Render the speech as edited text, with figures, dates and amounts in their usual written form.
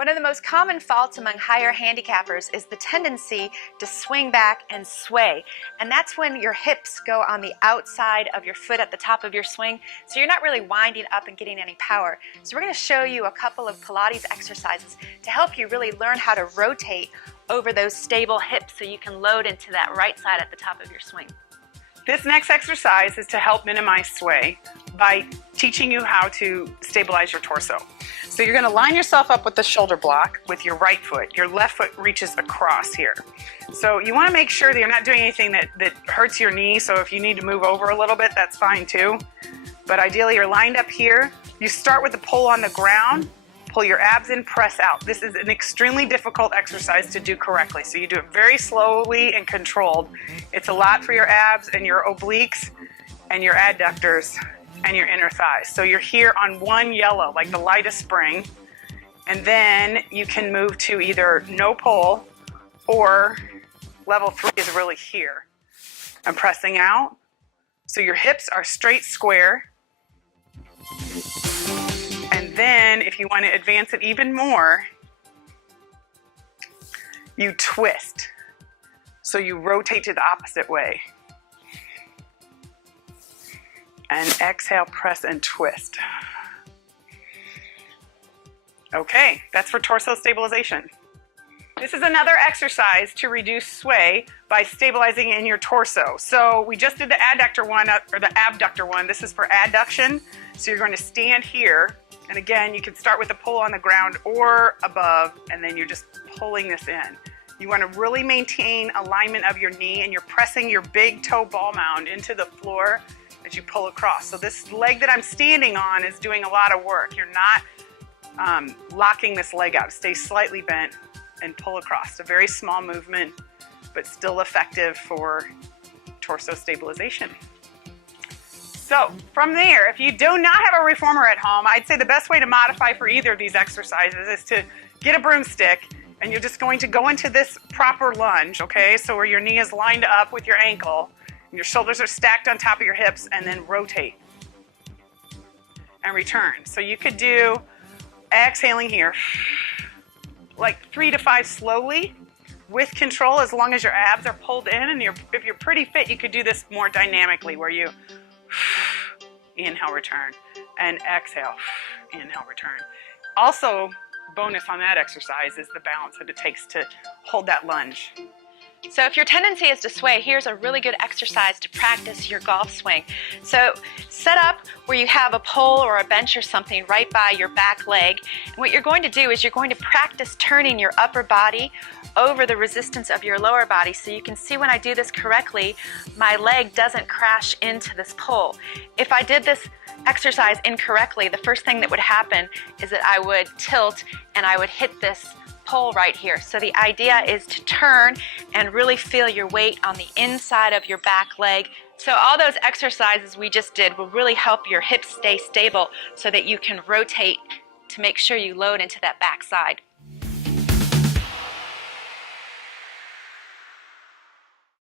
One of the most common faults among higher handicappers is the tendency to swing back and sway. And that's when your hips go on the outside of your foot at the top of your swing, so you're not really winding up and getting any power. So we're going to show you a couple of Pilates exercises to help you really learn how to rotate over those stable hips so you can load into that right side at the top of your swing. This next exercise is to help minimize sway by teaching you how to stabilize your torso. So you're going to line yourself up with the shoulder block with your right foot. Your left foot reaches across here. So you want to make sure that you're not doing anything that hurts your knee. So if you need to move over a little bit, that's fine too. But ideally you're lined up here. You start with the pull on the ground, pull your abs in, press out. This is an extremely difficult exercise to do correctly. So you do it very slowly and controlled. It's a lot for your abs and your obliques and your adductors and your inner thighs. So you're here on one yellow, like the lightest spring, and then you can move to either no pull or level 3 is really here. I'm pressing out. So your hips are straight square. And then if you want to advance it even more, you twist. So you rotate to the opposite way. And exhale, press and twist. Okay, that's for torso stabilization. This is another exercise to reduce sway by stabilizing in your torso. So we just did the adductor one, or the abductor one. This is for adduction. So you're going to stand here. And again, you can start with a pull on the ground or above, and then you're just pulling this in. You want to really maintain alignment of your knee, and you're pressing your big toe ball mound into the floor as you pull across. So this leg that I'm standing on is doing a lot of work. You're not locking this leg out. Stay slightly bent and pull across. It's a very small movement, but still effective for torso stabilization. So from there, if you do not have a reformer at home, I'd say the best way to modify for either of these exercises is to get a broomstick, and you're just going to go into this proper lunge, okay? So where your knee is lined up with your ankle, and your shoulders are stacked on top of your hips, and then rotate and return. So you could do exhaling here, like 3 to 5 slowly with control, as long as your abs are pulled in, and if you're pretty fit, you could do this more dynamically, where you inhale, return, and exhale, inhale, return. Also, bonus on that exercise is the balance that it takes to hold that lunge. So if your tendency is to sway, here's a really good exercise to practice your golf swing. So set up where you have a pole or a bench or something right by your back leg. And what you're going to do is you're going to practice turning your upper body over the resistance of your lower body. So you can see when I do this correctly, my leg doesn't crash into this pole. If I did this exercise incorrectly, the first thing that would happen is that I would tilt and I would hit this pole right here. So the idea is to turn and really feel your weight on the inside of your back leg. So all those exercises we just did will really help your hips stay stable so that you can rotate to make sure you load into that back side.